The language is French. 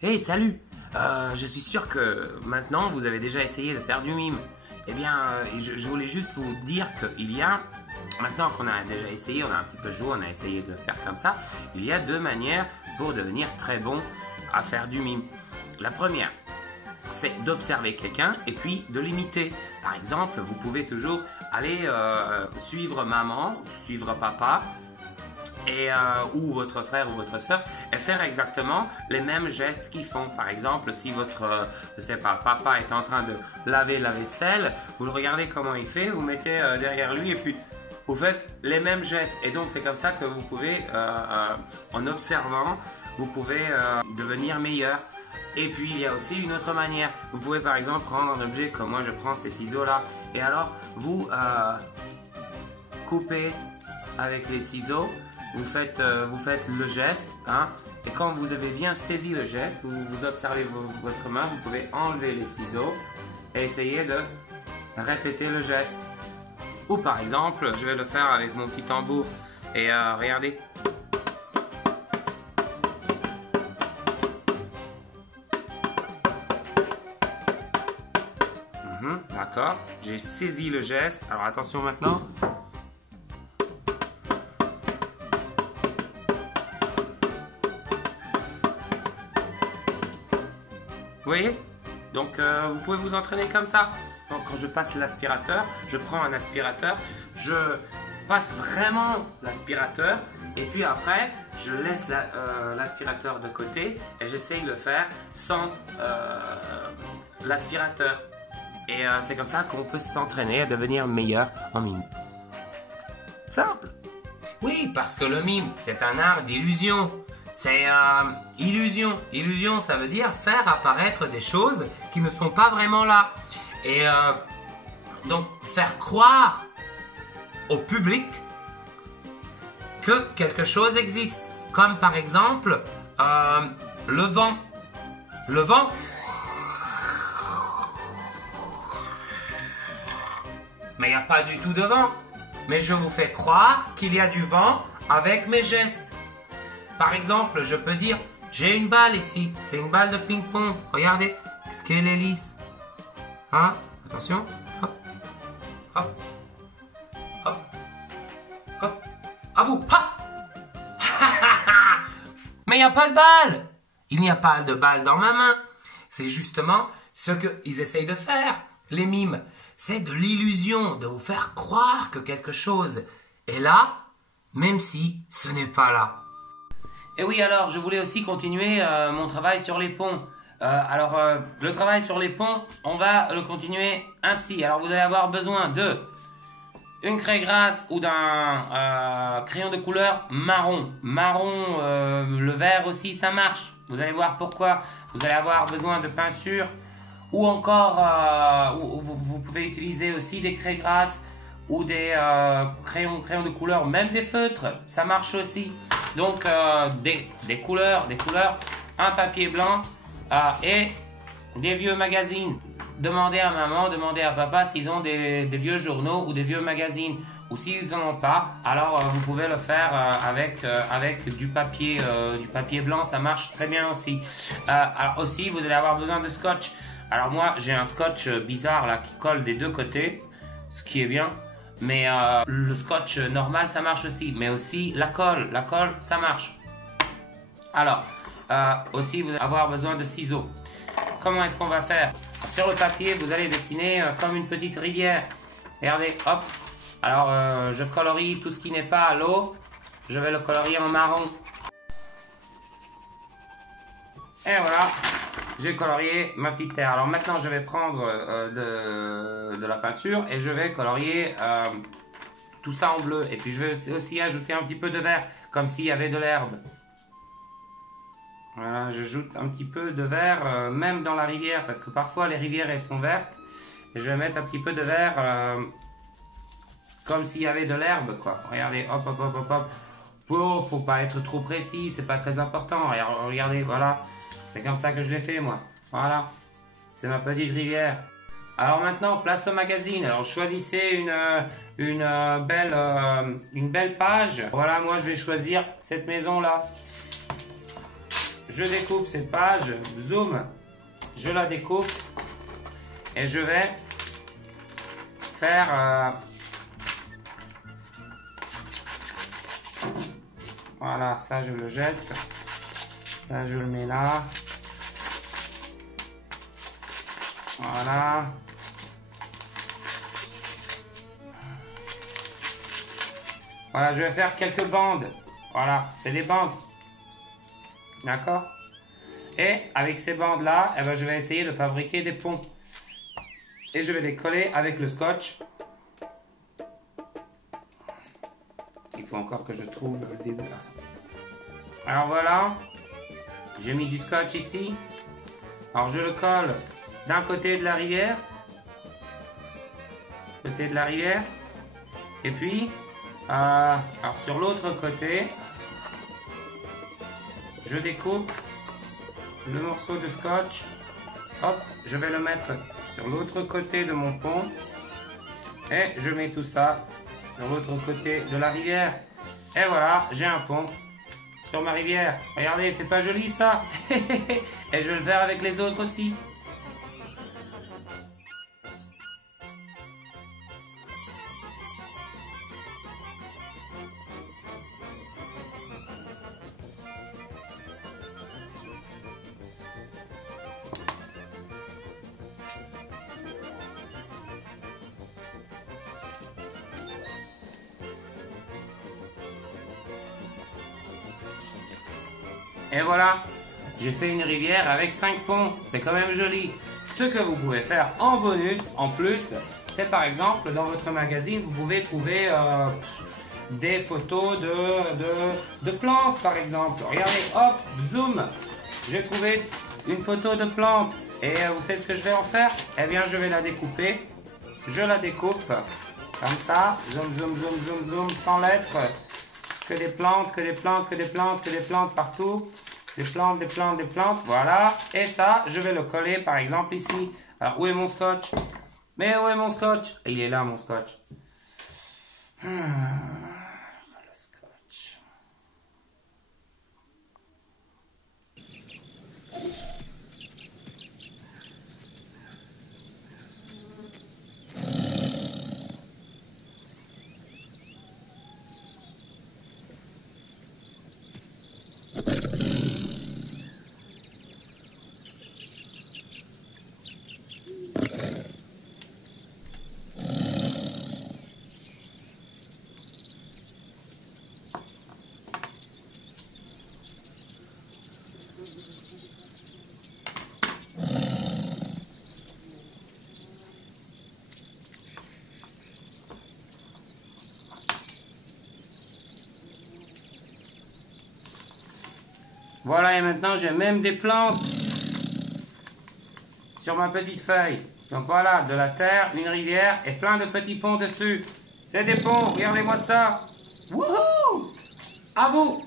Hey, salut! Je suis sûr que maintenant vous avez déjà essayé de faire du mime. Eh bien, je voulais juste vous dire qu'il y a, maintenant qu'on a déjà essayé, on a un petit peu joué, on a essayé de le faire comme ça, il y a deux manières pour devenir très bon à faire du mime. La première, c'est d'observer quelqu'un et puis de l'imiter. Par exemple, vous pouvez toujours aller suivre maman, suivre papa, ou votre frère ou votre soeur et faire exactement les mêmes gestes qu'ils font. Par exemple, si votre je sais pas, papa est en train de laver la vaisselle, vous le regardez comment il fait, vous mettez derrière lui et puis vous faites les mêmes gestes. Et donc c'est comme ça que vous pouvez, en observant, vous pouvez devenir meilleur. Et puis il y a aussi une autre manière. Vous pouvez par exemple prendre un objet comme moi je prends ces ciseaux là et alors vous coupez avec les ciseaux. Vous faites le geste, hein, et quand vous avez bien saisi le geste, vous observez votre main, vous pouvez enlever les ciseaux et essayer de répéter le geste. Ou par exemple, je vais le faire avec mon petit tambour et regardez. D'accord, j'ai saisi le geste, alors attention maintenant. Vous voyez? Donc vous pouvez vous entraîner comme ça. Donc quand je passe l'aspirateur, je prends un aspirateur, je passe vraiment l'aspirateur et puis après je laisse l'aspirateur de côté et j'essaye de le faire sans l'aspirateur. Et c'est comme ça qu'on peut s'entraîner à devenir meilleur en mime. Simple. Oui, parce que le mime, c'est un art d'illusion. C'est illusion. Illusion, ça veut dire faire apparaître des choses qui ne sont pas vraiment là. Et donc, faire croire au public que quelque chose existe. Comme par exemple, le vent. Le vent. Mais il n'y a pas du tout de vent. Mais je vous fais croire qu'il y a du vent avec mes gestes. Par exemple, je peux dire, j'ai une balle ici, c'est une balle de ping-pong. Regardez, est-ce qu'elle est lisse? Hein? Attention. Hop, hop, hop, hop. À vous. Hop. Mais il n'y a pas de balle. Il n'y a pas de balle dans ma main. C'est justement ce qu'ils essayent de faire, les mimes. C'est de l'illusion, de vous faire croire que quelque chose est là, même si ce n'est pas là. Et oui, alors, je voulais aussi continuer mon travail sur les ponts. Le travail sur les ponts, on va le continuer ainsi. Alors, vous allez avoir besoin de une craie grasse ou d'un crayon de couleur marron. Marron, le vert aussi, ça marche. Vous allez voir pourquoi. Vous allez avoir besoin de peinture ou encore, vous pouvez utiliser aussi des craies grasses ou des crayons de couleur, même des feutres, ça marche aussi. Donc des couleurs, un papier blanc et des vieux magazines. Demandez à maman, demandez à papa s'ils ont des vieux journaux ou des vieux magazines. Ou s'ils n'en ont pas, alors vous pouvez le faire avec du papier blanc, ça marche très bien aussi. Alors aussi, vous allez avoir besoin de scotch. Alors moi, j'ai un scotch bizarre là qui colle des deux côtés, ce qui est bien. Mais le scotch normal, ça marche aussi. Mais aussi la colle, ça marche. Alors, aussi, vous allez avoir besoin de ciseaux. Comment est-ce qu'on va faire? Sur le papier, vous allez dessiner comme une petite rivière. Regardez, hop. Alors, je colorie tout ce qui n'est pas à l'eau. Je vais le colorier en marron. Et voilà, j'ai colorié ma petite terre. Alors maintenant, je vais prendre de la peinture et je vais colorier tout ça en bleu. Et puis je vais aussi ajouter un petit peu de vert, comme s'il y avait de l'herbe. Voilà, j'ajoute un petit peu de vert, même dans la rivière, parce que parfois les rivières elles sont vertes. Et je vais mettre un petit peu de vert, comme s'il y avait de l'herbe, quoi. Regardez, hop, hop, hop, hop, hop. Oh, faut pas être trop précis, c'est pas très important. Regardez, voilà. C'est comme ça que je l'ai fait, moi. Voilà. C'est ma petite rivière. Alors maintenant, place au magazine. Alors choisissez une belle page. Voilà, moi je vais choisir cette maison-là. je découpe cette page, zoom, je la découpe et je vais faire voilà, ça je le jette, ça je le mets là, voilà. Voilà, je vais faire quelques bandes. Voilà, c'est des bandes. D'accord? Et avec ces bandes-là, eh ben, je vais essayer de fabriquer des ponts. Et je vais les coller avec le scotch. Il faut encore que je trouve le début. Alors voilà, j'ai mis du scotch ici. Alors je le colle d'un côté de la rivière. Côté de la rivière. Et puis... alors sur l'autre côté, je découpe le morceau de scotch, hop, je vais le mettre sur l'autre côté de mon pont et je mets tout ça sur l'autre côté de la rivière. Et voilà, j'ai un pont sur ma rivière. Regardez, c'est pas joli ça? Et je vais le faire avec les autres aussi. Et voilà, j'ai fait une rivière avec 5 ponts, c'est quand même joli. Ce que vous pouvez faire en bonus, en plus, c'est par exemple dans votre magazine, vous pouvez trouver des photos de plantes par exemple. Regardez, hop, zoom, j'ai trouvé une photo de plante. Et vous savez ce que je vais en faire? Eh bien, je vais la découper. Je la découpe comme ça, zoom, zoom, zoom, zoom, zoom, sans lettres. Que des plantes, que des plantes, que des plantes, que des plantes partout. Des plantes, des plantes, des plantes, voilà. Et ça, je vais le coller par exemple ici. Alors, où est mon scotch? Mais où est mon scotch? Il est là, mon scotch. Le scotch. Voilà, et maintenant j'ai même des plantes sur ma petite feuille. Donc voilà, de la terre, une rivière et plein de petits ponts dessus. C'est des ponts, regardez-moi ça. Wouhou! À vous!